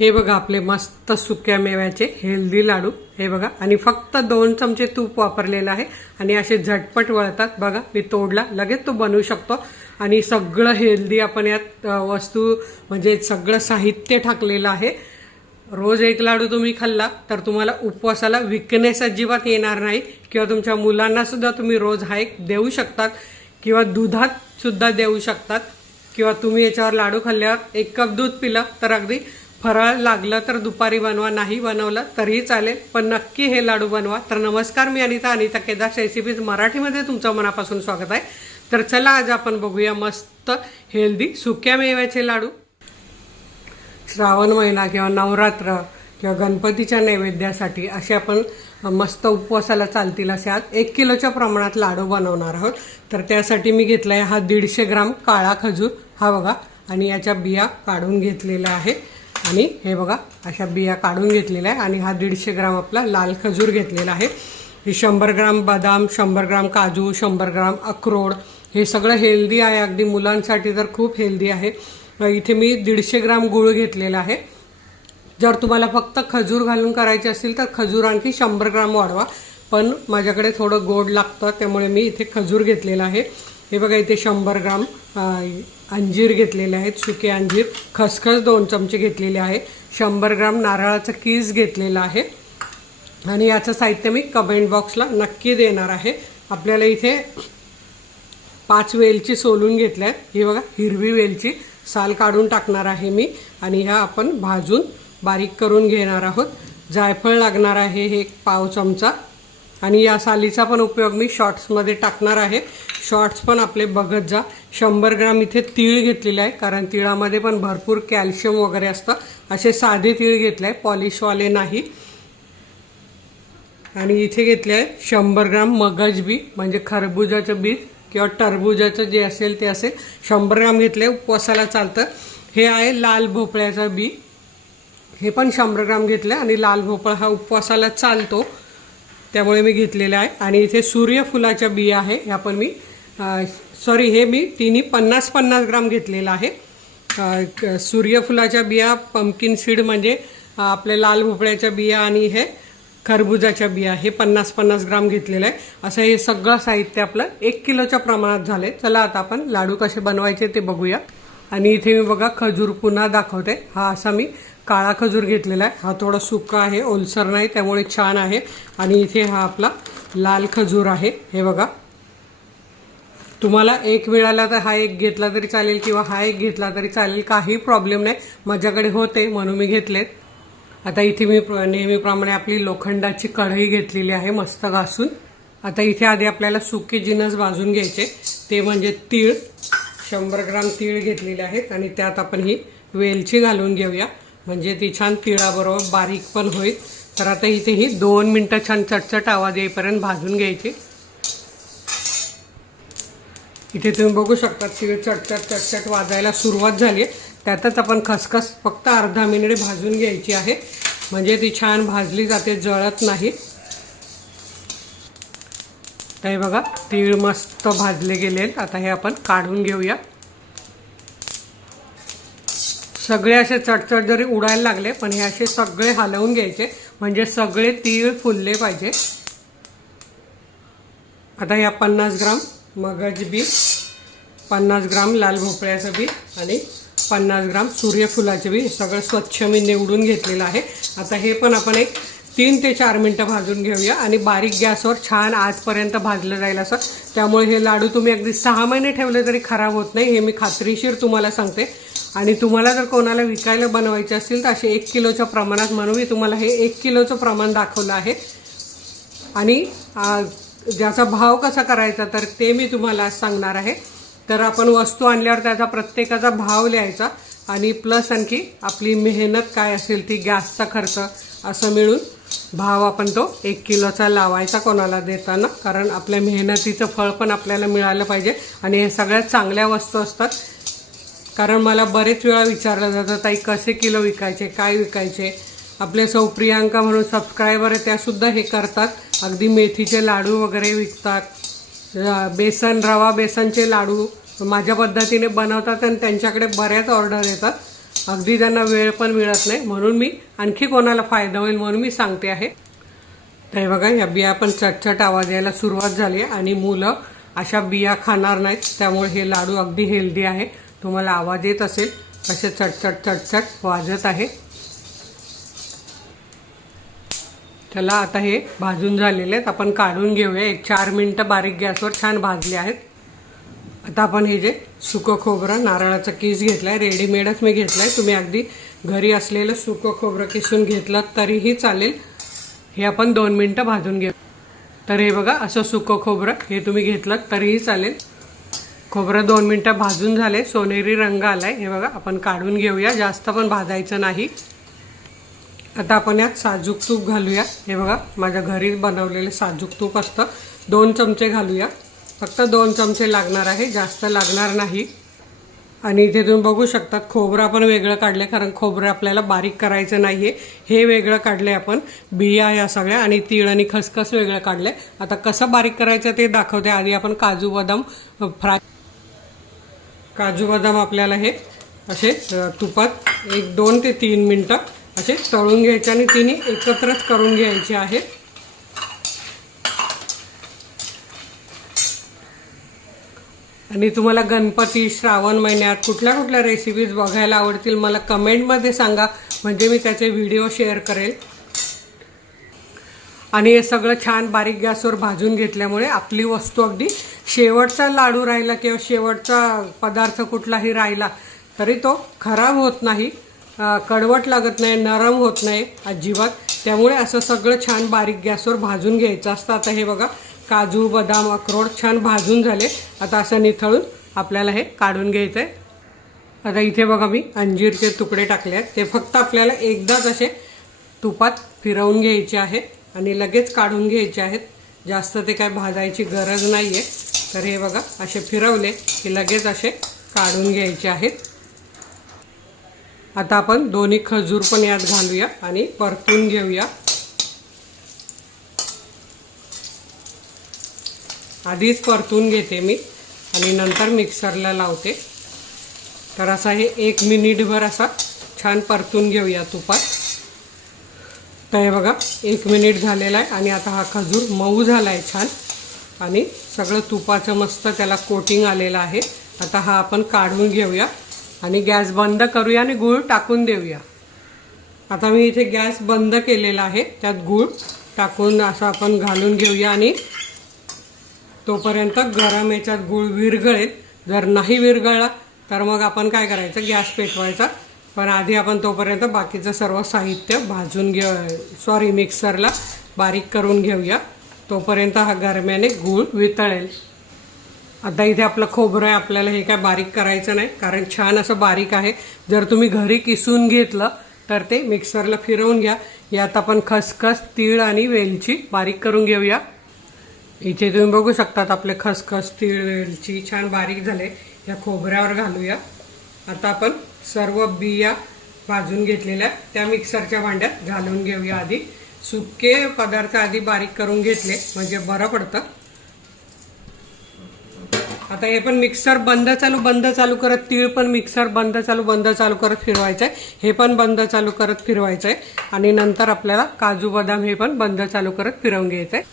हे बघा आपले मस्त सुक्या मेव्याचे हेल्दी लाडू हे बघा आणि फक्त 2 चमचे तूप वापरलेलं आहे आणि असे झटपट वळतात बघा. मी तोडला लगेच तो बनवू शकतो आणि सगळं हेल्दी आपण यात वस्तू म्हणजे सगळं साहित्य टाकलेलं आहे. रोज एक लाडू तुम्ही खाल्ला तर तुम्हाला उपवासाला विकनेस अजिबात येणार नाही किंवा तुमच्या मुलांना सुद्धा तुम्ही रोज हा एक देऊ शकतात किंवा दुधात सुद्धा देऊ शकतात किंवा तुम्ही याच्यावर लाडू खाल्ल्यावर 1 कप दूध पिलं तर अगदी फराळ लागलं तर दुपारी बनवा, नाही बनवलं तरीही चालेल, पण नक्की हे लाडू बनवा. तर नमस्कार, मी अनिता केदार रेसिपीज मराठीमध्ये तुमचं मनापासून स्वागत आहे. तर चला आज आपण बघूया मस्त हेल्दी सुक्या मेव्याचे लाडू. श्रावण महिना किंवा नवरात्र किंवा गणपतीच्या नैवेद्यासाठी असे आपण मस्त उपवासाला चालतील असे आज 1 किलोच्या प्रमाणात लाडू बनवणार आहोत. तर त्यासाठी मी घेतला आहे हा 150 ग्राम काळा खजूर हा बघा आणि याच्या बिया काढून घेतलेल्या आहे आणि हे बघा अशा बिया काढून घेतलेल्या आहे आणि हा 150 ग्राम आपला लाल खजूर घेतलेला आहे. हे 100 ग्राम बदाम, 100 ग्राम काजू, 100 ग्राम अक्रोड हे सगळं हेल्दी आहे. अगदी मुलांसाठी तर खूप हेल्दी आहे. इथे मी 150 ग्राम गूळ घेतलेला आहे. जर तुम्हाला फक्त खजूर घालून करायचे असेल तर खजूर आणखी 100 ग्राम वाढवा, पण माझ्याकडे थोडं गोड लागतं त्यामुळे मी इथे खजूर घेतलेला आहे. हे बघा इथे 100 ग्राम अंजीर घेतलेले आहेत, सुके अंजीर. खसखस 2 चमचे घेतलेले आहे. 100 ग्राम नारळाचं कीस घेतलेलं आहे आणि याचं साहित्य मी कमेंट बॉक्सला नक्की देणार आहे. आपल्याला इथे 5 वेलची सोलून घेतल्या आहेत. ही बघा हिरवी वेलची साल काढून टाकणार आहे मी आणि ह्या आपण भाजून बारीक करून घेणार आहोत. जायफळ लागणार आहे हे 1 पाव चमचा आणि या सालीचा पण उपयोग मी शॉर्ट्समध्ये टाकणार आहे. शॉर्ट्स पण आपले बघत जा. 100 ग्राम इथे तीळ घेतलेले आहे कारण तिळामध्ये पण भरपूर कॅल्शियम वगैरे असतं. असे साधे तीळ घेतले आहे, पॉलिशवाले नाही. आणि इथे घेतले आहे 100 ग्राम मगज बी म्हणजे खरबुजाचं बी किंवा टरबुजाचं जे असेल ते असेल. 100 ग्राम घेतले, उपवासाला चालतं. हे आहे लाल भोपळ्याचं बी, हे पण 100 ग्राम घेतलं आणि लाल भोपळा हा उपवासाला चालतो त्यामुळे मी घेतलेलं आहे. आणि इथे सूर्यफुलाच्या बिया आहे, ह्या पण मी हे मी तिन्ही 50-50 ग्राम घेतलेलं आहे. सूर्यफुलाच्या बिया, पंपकिन सीड म्हणजे आपले लाल भोपळ्याच्या बिया आणि हे खरबुजाच्या बिया हे 50-50 ग्राम घेतलेलं आहे. असं हे सगळं साहित्य आपलं 1 किलोच्या प्रमाणात झालं आहे. चला आता आपण लाडू कसे बनवायचे ते बघूया. आणि इथे मी बघा खजूर पुन्हा दाखवते. हा असा मी काळा खजूर घेतलेला आहे. हा थोडा सुका आहे, ओलसर नाही, त्यामुळे छान आहे. आणि इथे हा आपला लाल खजूर आहे. हे बघा, तुम्हाला एक मिळाला तर हा एक घेतला तरी चालेल किंवा हा एक घेतला तरी चालेल, काही प्रॉब्लेम नाही. माझ्याकडे होते म्हणून मी घेतलेत. आता इथे मी नेहमीप्रमाणे आपली लोखंडाची कढई घेतलेली आहे मस्त घासून. आता इथे आधी आपल्याला सुके जिन्नस भाजून घ्यायचे, ते म्हणजे तीळ. 100 ग्राम तीळ घेतलेले आहेत आणि त्यात आपण ही वेलची घालून घेऊया म्हणजे ती छान तिळाबरोबर बारीक पण होईल. तर आता इथे ही 2 मिनटं छान चटचट आवाज येईपर्यंत भाजून घ्यायची. इथे तुम्ही बघू शकता तीळ चटचट वाजायला सुरुवात झाली आहे. त्यातच आपण खसखस फक्त अर्धा मिनिट भाजून घ्यायची आहे म्हणजे ती छान भाजली जाते, जळत नाही. तर हे बघा तीळ मस्त भाजले गेले. आता हे आपण काढून घेऊया. सगळे असे चटचट जरी उडायला लागले पण हे असे सगळे हलवून घ्यायचे म्हणजे सगळे तीळ फुलले पाहिजे. आता या 50 ग्राम मगज बी, 50 ग्राम लाल भोपळ्याचं बी आणि 50 ग्राम सूर्यफुलाचे बी सगळं स्वच्छ मी निवडून घेतलेलं आहे. आता हे पण आपण एक 3 ते 4 मिनटं भाजून घेऊया आणि बारीक गॅसवर छान आजपर्यंत भाजलं जाईल असं. त्यामुळे हे लाडू तुम्ही अगदी 6 महिने ठेवले तरी खराब होत नाही, हे मी खात्रीशीर तुम्हाला सांगते. आणि तुम्हाला जर कोणाला विकायला बनवायचे असतील तर असे 1 किलोच्या प्रमाणात, म्हणून मी तुम्हाला हे 1 किलोचं प्रमाण दाखवलं आहे. आणि ज्याचा भाव कसा करायचा तर ते मी तुम्हाला आज सांगणार आहे. तर आपण वस्तू आणल्यावर त्याचा प्रत्येकाचा भाव लिहायचा आणि प्लस आणखी आपली मेहनत काय असेल ती, गॅसचा खर्च असं मिळून भाव आपण तो 1 किलोचा लावायचा कोणाला देताना, कारण आपल्या मेहनतीचं फळ पण आपल्याला मिळालं पाहिजे. आणि हे सगळ्यात चांगल्या वस्तू असतात. कारण मला बरेच वेळा विचारलं जातं ताई कसे किलो विकायचे, काय विकायचे. आपले सौ प्रियांका म्हणून सबस्क्रायबर आहे त्यासुद्धा हे करतात. अगदी मेथीचे लाडू वगैरे विकतात, रवा बेसनचे लाडू माझ्या पद्धतीने बनवतात आणि त्यांच्याकडे बऱ्याच ऑर्डर येतात. अगदी त्यांना वेळ पण मिळत नाही, म्हणून मी आणखी कोणाला फायदा होईल म्हणून मी सांगते आहे. तर हे बघा, या बिया पण चटचट आवाज यायला सुरुवात झाली आहे आणि मुलं अशा बिया खाणार नाहीत, त्यामुळे हे लाडू अगदी हेल्दी आहे. तुम्हाला आवाज येत असेल कसे चटचट चटचट वाजत आहे. त्याला आता हे भाजून झालेले आहेत, आपण काढून घेऊया. 1-4 मिनटं बारीक गॅसवर छान भाजले आहेत. आता आपण हे जे सुकं खोबरं नारळाचा किस घेतलाय, रेडीमेडच मी घेतलाय, तुम्ही अगदी घरी असलेलं सुकं खोबरं किसून घेतलं तरीही चालेल. हे आपण 2 मिनटं भाजून घेऊ. तर हे बघा, असं सुकं खोबरं हे तुम्ही घेतलं तरीही चालेल. खोबरं 2 मिनटं भाजून झाले, सोनेरी रंग आलाय. हे बघा, आपण काढून घेऊया, जास्त पण भाजायचं नाही. आता आपण यात साजूक तूप घालूया. हे बघा, माझ्या घरी बनवलेले साजूक तूप असतं. 2 चमचे घालूया. फक्त 2 चमचे लागणार आहे, जास्त लागणार नाही. आणि इथे तुम्ही बघू शकतात खोबरं आपण वेगळं काढले, कारण खोबरं आपल्याला बारीक करायचं नाहीये. हे वेगळं काढले आपण, बिया या सगळ्या, आणि तीळ आणि खसखस वेगळं काढले. आता कसं बारीक करायचं ते दाखवते. आधी आपण काजू बदाम आपल्याला हे असे तुपात 1-2 ते 3 मिनटं असे तळून घ्यायचे आणि तिन्ही एकत्रच करून घ्यायचे आहे. आणि तुम्हाला गणपती, श्रावण महिन्यात कुठल्या कुठल्या रेसिपीज बघायला आवडतील मला कमेंटमध्ये सांगा, म्हणजे मी त्याचे व्हिडिओ शेअर करेल. आणि हे सगळं छान बारीक गॅसवर भाजून घेतल्यामुळे आपली वस्तू अगदी शेवटचा लाडू राहिला किंवा शेवटचा पदार्थ कुठलाही राहिला तरी तो खराब होत नाही, कडवट लागत नाही, नरम होत नाही अजिबात. त्यामुळे असं सगळं छान बारीक गॅसवर भाजून घ्यायचं असतं. आता हे बघा, काजू, बदाम, अक्रोड छान भाजून झाले. आता असं निथळून आपल्याला हे काढून घ्यायचं आहे. आता इथे बघा, मी अंजीरचे तुकडे टाकले आहेत. ते फक्त आपल्याला एकदाच असे तुपात फिरवून घ्यायचे आहे आणि लगेच काढून घ्यायचे आहेत. जास्त ते काय भाजायची गरज नाही आहे. तर हे बघा, असे फिरवले की लगेच असे काढून घ्यायचे आहेत. आता आपण दोन्ही खजूर पण यात घालूया आणि परतून घेऊया. आधीच परतून घेते मी आणि नंतर मिक्सरला लावते. तर असा हे 1 मिनिटभर असा छान परतून घेऊया तुपात. तर हे बघा, 1 मिनिट झालेला आहे आणि आता हा खजूर मऊ झाला आहे छान आणि सगळं तुपाचं मस्त त्याला कोटिंग आलेलं आहे. आता हा आपण काढून घेऊया आणि गॅस बंद करूया आणि गूळ टाकून देऊया. आता मी इथे गॅस बंद केलेला आहे, त्यात गूळ टाकून असं आपण घालून घेऊया आणि तोपर्यंत गरम याच्यात गूळ विरघळेल. जर नाही विरघळला तर मग आपण काय करायचं, गॅस पेटवायचा. पण आधी आपण तोपर्यंत बाकीचं सर्व साहित्य मिक्सरला बारीक करून घेऊया. तोपर्यंत हा गरम्याने गूळ वितळेल. आता इथे आपलं खोबरं आहे, आपल्याला हे काय बारीक करायचं नाही कारण छान असं बारीक आहे. जर तुम्ही घरी किसून घेतलं तर ते मिक्सरला फिरवून घ्या. यात आपण खसखस, तीळ आणि वेलची बारीक करून घेऊया. इथे तुम्ही बघू शकतात आपले खसखस, तीळ, वेलची छान बारीक झाले. या खोबऱ्यावर घालूया. आता आपण सर्व बिया भाजून घेतलेल्या त्या मिक्सरच्या भांड्यात घालून घेऊया. आधी सुके पदार्थ आधी बारीक करून घेतले म्हणजे बरं पडतं. आता हे पण मिक्सर बंद चालू करत, तीळ पण मिक्सर बंद चालू करत फिरवायचं आहे. हे पण बंद चालू करत फिरवायचं आहे आणि नंतर आपल्याला काजू बदाम हे पण बंद चालू करत फिरवून घ्यायचं आहे.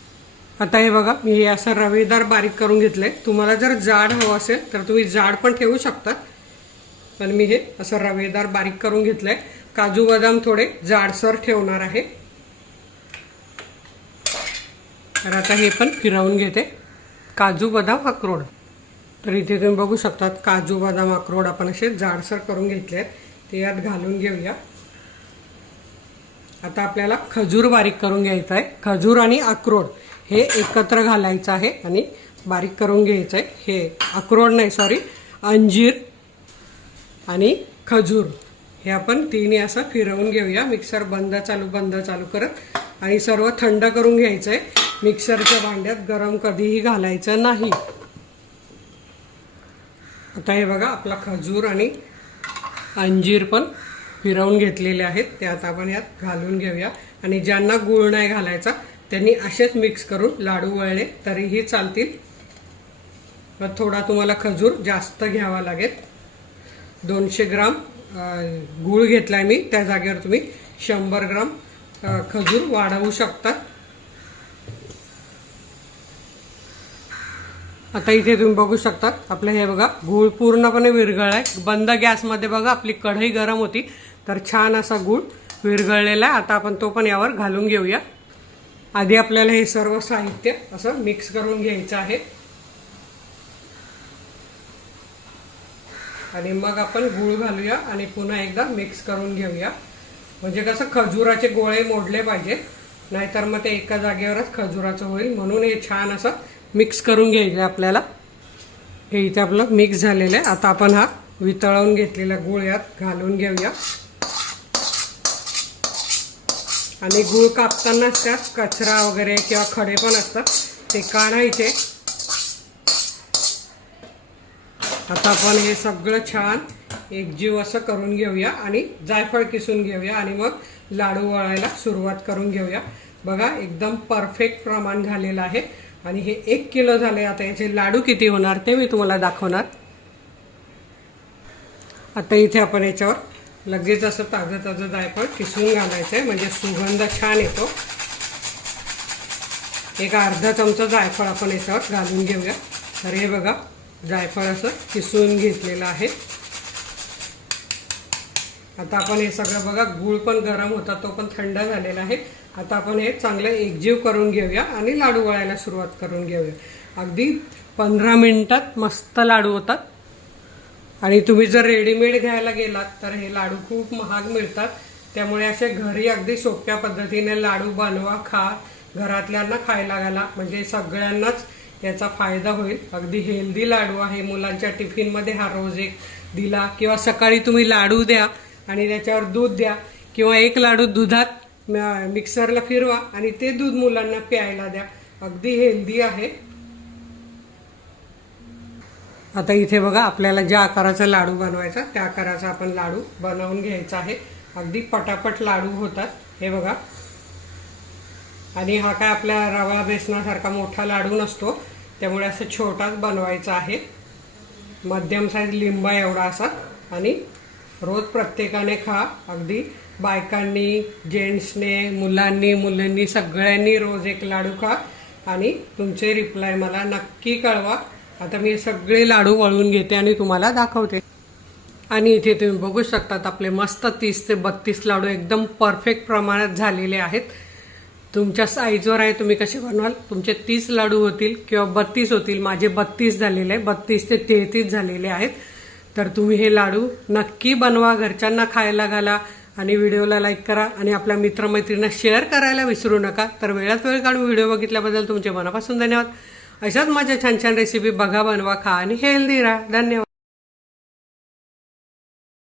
आता हे बघा, मी हे असं रवेदार बारीक करून घेतलंय. तुम्हाला जर जाड हवं असेल तर तुम्ही जाड पण ठेवू शकता, पण मी हे असं रवेदार बारीक करून घेतलंय. काजू बदाम थोडे जाडसर ठेवणार आहे. तर आता हे पण फिरवून घेते. काजू बदाम अक्रोड, तर इथे तुम्ही बघू शकतात काजू बदाम अक्रोड आपण असे जाडसर करून घेतले आहेत. ते यात घालून घेऊया. आता आपल्याला खजूर बारीक करून घ्यायचा आहे. खजूर आणि अक्रोड हे एकत्र घालायचं आहे आणि बारीक करून घ्यायचं आहे. हे अक्रोड नाही, अंजीर आणि खजूर हे आपण तिन्ही असं फिरवून घेऊया. मिक्सर बंद चालू करत आणि सर्व थंड करून घ्यायचं आहे. मिक्सरच्या भांड्यात गरम कधीही घालायचं नाही. आता हे बघा, आपला खजूर आणि अंजीर पण फिरवून घेतलेले आहेत. ते आता आपण यात घालून घेऊया. आणि ज्यांना गूळ नाही घालायचा त्यांनी असेच मिक्स करून लाडू वळले तरीही चालतील. थोडा तुम्हाला खजूर जास्त घ्यावा लागेल. 200 ग्राम गूळ घेतलाय मी, त्या जागेवर तुम्ही 100 ग्राम खजूर वाढवू शकता. आता इथे तुम्ही बघू शकता आपलं हे बघा गूळ पूर्णपणे विरघळलाय. बंद गॅसमध्ये बघा आपली कढई गरम होती, तर छान असा गूळ विरघळलेला आहे. आता आपण तो पण यावर घालून घेऊया. आधी आपल्याला हे सर्व साहित्य असं मिक्स करून घ्यायचं आहे आणि मग आपण गूळ घालूया आणि पुन्हा एकदा मिक्स करून घेऊया. म्हणजे कसं खजुराचे गोळे मोडले पाहिजे, नाहीतर मग ते एका जागेवरच खजुराचं होईल. म्हणून हे छान असं मिक्स करून घ्यायचं आपल्याला. हे इथे आपलं मिक्स झालेलं आहे. आता आपण हा वितळवून घेतलेला गूळ यात घालून घेऊया आणि गूळ कापतानाच त्यात कचरा वगैरे किंवा खडे पण असतात, ते काढायचे. आता आपण हे सगळं छान एकजीव असं करून घेऊया आणि जायफळ किसून घेऊया आणि मग लाडू वळायला सुरुवात करून घेऊया. बघा एकदम परफेक्ट प्रमाण झालेलं आहे आणि हे 1 किलो झाले. आता याचे लाडू किती होणार ते मी तुम्हाला दाखवणार. आता इथे आपण याच्यावर लगेच असं ताजं ताजं जायफळ किसून घालायचं आहे, म्हणजे सुगंध छान येतो. एक अर्धा चमचा जायफळ आपण याच्यावर घालून घेऊया. तर हे बघा जायफळ असं किसून घेतलेलं आहे. आता आपण हे सगळं बघा गूळ पण गरम होता, तो पण थंड झालेला आहे. आता आपण हे चांगलं एकजीव करून घेऊया आणि लाडू वळायला सुरुवात करून घेऊया. अगदी 15 मिनिटात मस्त लाडू होतात. आणि तुम्ही जर रेडीमेड घ्यायला गेलात तर हे लाडू खूप महाग मिळतात. त्यामुळे असे घरी अगदी सोप्या पद्धतीने लाडू बनवा, खा, घरातल्यांना खायला घाला, म्हणजे सगळ्यांनाच याचा फायदा होईल. अगदी हेल्दी लाडू आहे. मुलांच्या टिफिनमध्ये हा रोज एक दिला किंवा सकाळी तुम्ही लाडू द्या आणि त्याच्यावर दूध द्या किंवा एक लाडू दुधात मिक्सरला फिरवा आणि ते दूध मुलांना प्यायला द्या. अगदी हेल्दी आहे. आता इथे बघा आपल्याला ज्या आकाराचा लाडू बनवायचा त्या आकाराचा आपण लाडू बनवून घ्यायचा आहे. अगदी पटापट लाडू होतात हे बघा. आणि हा काय आपल्या रवा बेसनासारखा मोठा लाडू नसतो, त्यामुळे असं छोटाच बनवायचा आहे. मध्यम साईज लिंबा एवढा असा. आणि रोज प्रत्येकाने खा. अगदी बायकांनी, जेंट्सने, मुलांनी सगळ्यांनी रोज एक लाडू खा आणि तुमचे रिप्लाय मला नक्की कळवा. आता मी सगळे लाडू वळून घेते आणि तुम्हाला दाखवते. आणि इथे तुम्ही बघू शकतात आपले मस्त 30 ते 32 लाडू एकदम परफेक्ट प्रमाणात झालेले आहेत. तुमच्या साईजवर आहे तुम्ही कसे बनवाल. तुमचे 30 लाडू होतील किंवा 32 होतील. माझे 32 झालेले आहे, 32 ते 33 झालेले आहेत. तर तुम्ही हे लाडू नक्की बनवा, घरच्यांना खायला घाला आणि व्हिडिओला लाईक करा आणि आपल्या मित्रमैत्रिणींना शेअर करायला विसरू नका. तर वेळात वेळ काढून व्हिडिओ बघितल्याबद्दल तुमचे मनापासून धन्यवाद. अशाच माझ्या छान छान रेसिपी बघा, बनवा, खा आणि हेल्दी राहा. धन्यवाद.